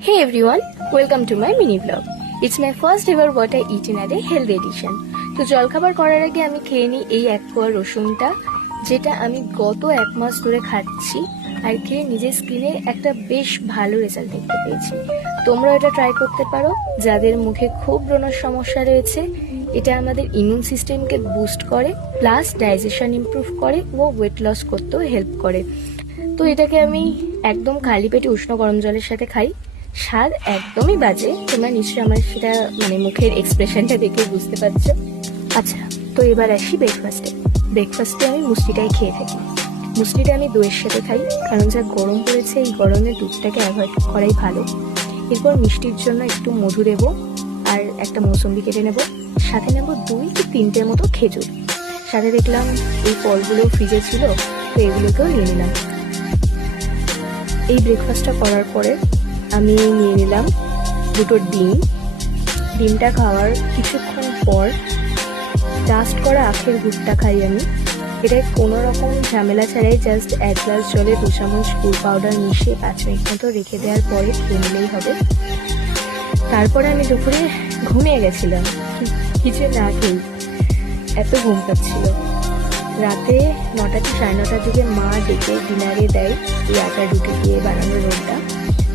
Hey everyone, welcome to my mini vlog. It's my first ever what I eat in a day health edition. তো জলখাবার করার আগে আমি খেয়ে নিই এই এক কোয়া রসুনটা, যেটা আমি গত এক মাস ধরে খাচ্ছি আর খেয়ে নিজের স্কিনে একটা বেশ ভালো রেজাল্ট দেখতে পেয়েছি। তোমরা এটা ট্রাই করতে পারো যাদের মুখে খুব ব্রণের সমস্যা রয়েছে। এটা আমাদের ইমিউন সিস্টেমকে বুস্ট করে, প্লাস ডাইজেশন ইমপ্রুভ করে ও ওয়েট লস করতেও হেল্প করে। তো এটাকে আমি একদম খালি পেটে উষ্ণ গরম জলের সাথে খাই। স্বাদ একদমই বাজে, তোমরা নিশ্চয়ই আমার সেটা মুখের এক্সপ্রেশনটা দেখে বুঝতে পারছো। আচ্ছা, তো এবার আসি ব্রেকফাস্টে আমি মুসলিটাই খেয়ে থাকি। মুসলিটা আমি দইয়ের সাথে খাই, কারণ যা গরম পড়েছে এই গরমে দুধটাকে অ্যাভয়েড করাই ভালো। এরপর মিষ্টির জন্য একটু মধু দেবো আর একটা মৌসম্বি কেটে নেব, সাথে নেব 2 কি 3টের মতো খেজুর। সাথে দেখলাম এই ফলগুলো ফ্রিজে ছিল, তো এগুলোকেও নিয়ে নিলাম। এই ব্রেকফাস্টটা করার পরে আমি নিয়ে নিলাম 2টো ডিমটা খাওয়ার কিছুক্ষণ পর ডাস্ট করা আখের গুড়টা খাই আমি। এটাই কোনো রকম ঝামেলা ছাড়াই জাস্ট 1 গ্লাস জলে 2 চামচ গুড় পাউডার মিশিয়ে 5 মিনিট মতো রেখে দেওয়ার পরে খেয়ে নিলেই হবে। তারপরে আমি দুপুরে ঘুমিয়ে গেছিলাম কিছু না খেয়ে, এত ঘুম পাচ্ছিল। রাতে 9টা কি 9:30টার দিকে মা ডেকে ডিনারে দেয় এই আটার রুটি দিয়ে বানানো রোলটা,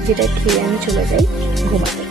যেটা খেয়ে আমি চলে যাই ঘুমাতে।